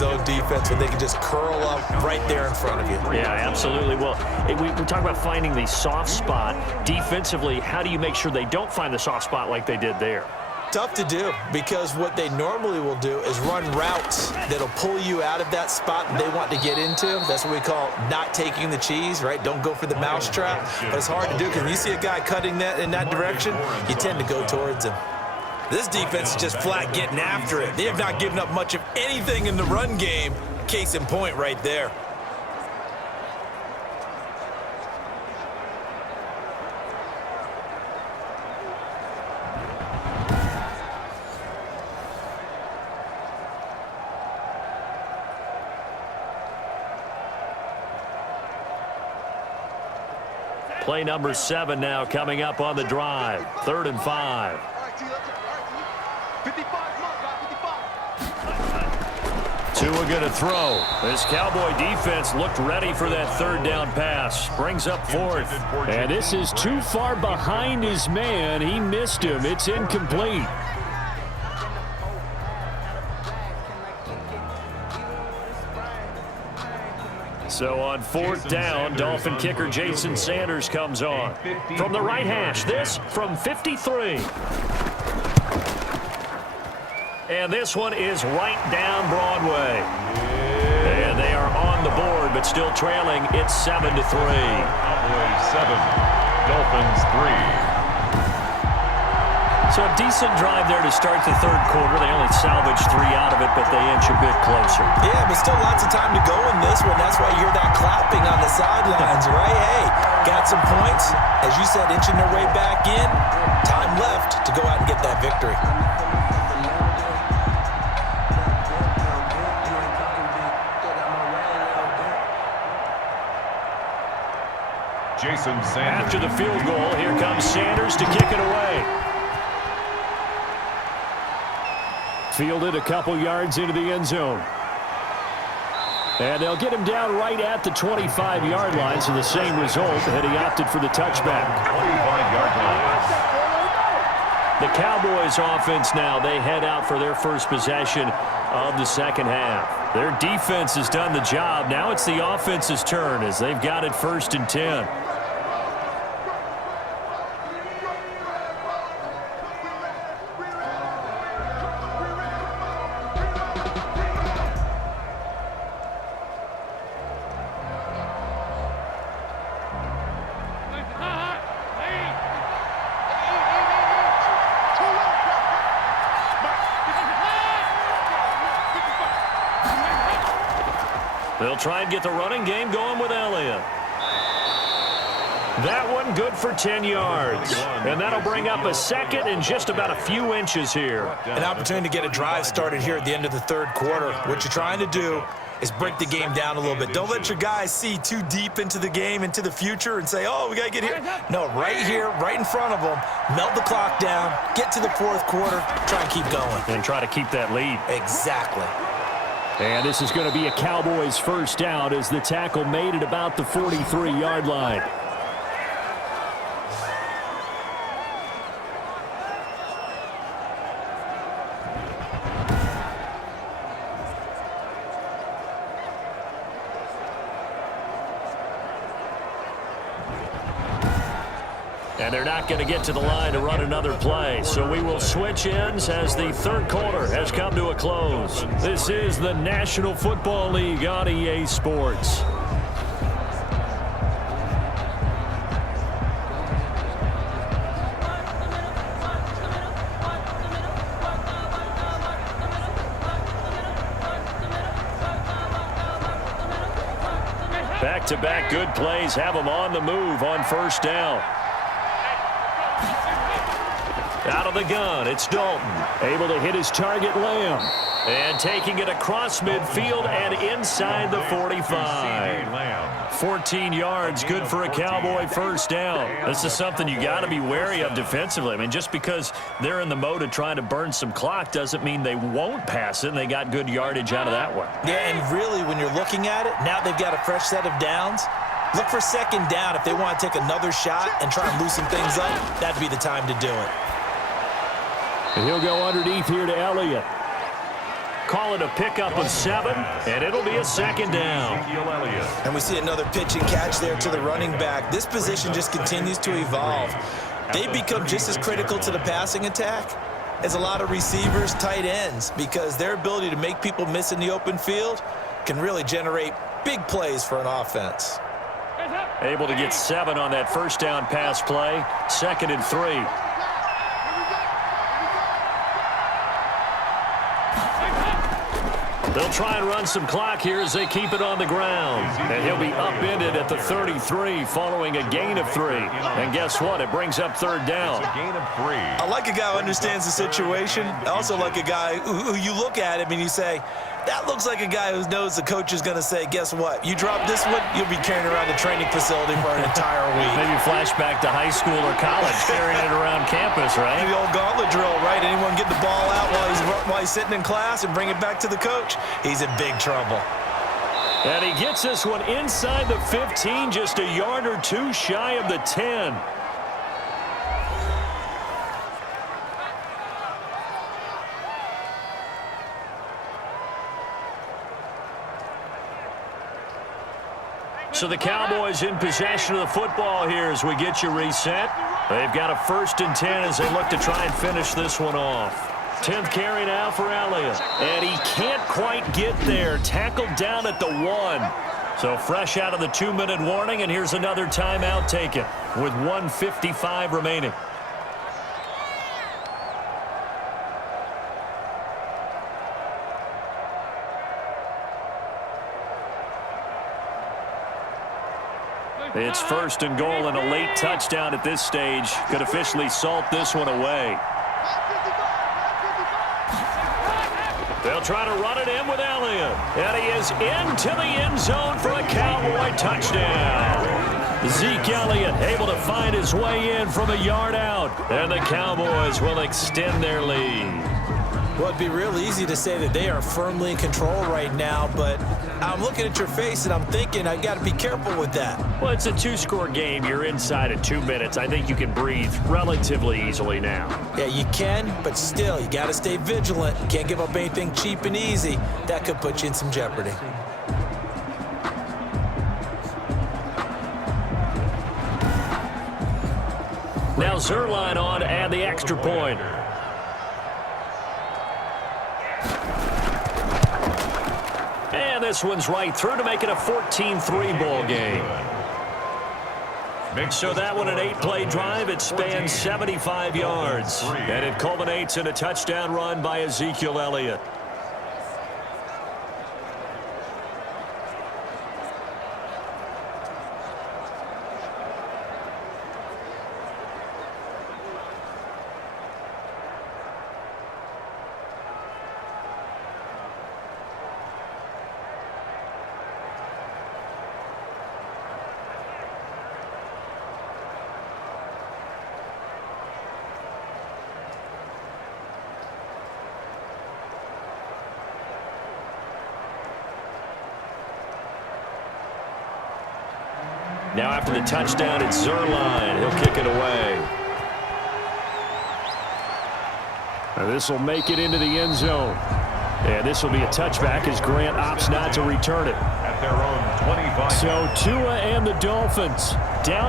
zone defense when they can just curl up right there in front of you. Yeah, absolutely. Well, we talk about finding the soft spot. Defensively, how do you make sure they don't find the soft spot like they did there? Tough to do, because what they normally will do is run routes that'll pull you out of that spot that they want to get into. That's what we call not taking the cheese, right? Don't go for the mousetrap. But it's hard to do because when you see a guy cutting that in that direction, you tend to go towards him. This defense is just flat getting after it. They have not given up much of anything in the run game. Case in point right there. Play number 7 now coming up on the drive. 3rd and 5. Tua going to throw. This Cowboy defense looked ready for that 3rd down pass. Brings up 4th. And this is too far behind his man. He missed him. It's incomplete. So on 4th down, Dolphin kicker Jason Sanders comes on. From the right hash, this from 53. And this one is right down Broadway. And they are on the board, but still trailing. It's 7-3. Cowboys 7, Dolphins 3. So a decent drive there to start the 3rd quarter. They only salvaged 3 out of it, but they inch a bit closer. Yeah, but still lots of time to go in this one. That's why you hear that clapping on the sidelines, right? Hey, got some points. As you said, inching their way back in. Time left to go out and get that victory. Jason Sanders. After the field goal, here comes Sanders to kick it away. Fielded a couple yards into the end zone. And they'll get him down right at the 25-yard line, so the same result, and he opted for the touchback. 25-yard line. The Cowboys offense now, they head out for their first possession of the 2nd half. Their defense has done the job. Now it's the offense's turn as they've got it 1st and 10. They'll try and get the running game going with Elliott. That one good for 10 yards. And that'll bring up a 2nd and just about a few inches here. An opportunity to get a drive started here at the end of the 3rd quarter. What you're trying to do is break the game down a little bit. Don't let your guys see too deep into the game, into the future, and say, oh, we got to get here. No, right here, right in front of them, melt the clock down, get to the 4th quarter, try and keep going. And try to keep that lead. Exactly. And this is going to be a Cowboys 1st down as the tackle made it about the 43-yard line. And they're not going to get to the line to run another play. So we will switch ends as the 3rd quarter has come to a close. This is the National Football League on EA Sports. Back-to-back good plays have them on the move on 1st down. Out of the gun, it's Dalton. Able to hit his target, Lamb. And taking it across midfield and inside the 45. 14 yards, good for a Cowboy 1st down. This is something you got to be wary of defensively. I mean, just because they're in the mode of trying to burn some clock doesn't mean they won't pass it, and they got good yardage out of that one. Yeah, and really, when you're looking at it, now they've got a fresh set of downs. Look for 2nd down if they want to take another shot and try and loosen things up. That'd be the time to do it. And he'll go underneath here to Elliott. call it a pickup of 7, and it'll be a second down. And we see another pitch and catch there to the running back. This position just continues to evolve. They become just as critical to the passing attack as a lot of receivers, tight ends, because their ability to make people miss in the open field can really generate big plays for an offense. Able to get 7 on that first down pass play. 2nd and 3. They'll try and run some clock here as they keep it on the ground. And he'll be upended at the 33 following a gain of 3. And guess what? It brings up 3rd down. It's a gain of 3. I like a guy who understands the situation. I also like a guy who you look at him and you say, that looks like a guy who knows the coach is going to say, guess what? You drop this one, you'll be carrying around the training facility for an entire week. Maybe flashback to high school or college, carrying it around campus, right? The old gauntlet drill, right? Anyone get the ball out while he's sitting in class and bring it back to the coach? He's in big trouble. And he gets this one inside the 15, just a yard or 2 shy of the 10. So the Cowboys in possession of the football here as we get you reset. They've got a 1st and 10 as they look to try and finish this one off. 10th carry now for Elliott. And he can't quite get there. Tackled down at the 1. So fresh out of the 2-minute warning, and here's another timeout taken with 1:55 remaining. It's 1st and goal, and a late touchdown at this stage could officially salt this one away. They'll try to run it in with Elliott. And he is into the end zone for a Cowboy touchdown. Zeke Elliott able to find his way in from a yard out. And the Cowboys will extend their lead. Well, it'd be real easy to say that they are firmly in control right now, but I'm looking at your face and I'm thinking I got to be careful with that. Well, it's a 2-score game. You're inside of 2 minutes. I think you can breathe relatively easily now. Yeah, you can, but still, you got to stay vigilant. Can't give up anything cheap and easy. That could put you in some jeopardy. Now Zerline on to add the extra point. And this one's right through to make it a 14-3 ball game. So that one, an 8-play drive. It spans 75 yards. And it culminates in a touchdown run by Ezekiel Elliott. Now after the touchdown, it's Zerline. He'll kick it away. And this will make it into the end zone. And this will be a touchback as Grant opts not to return it. At their own 25. So Tua and the Dolphins down.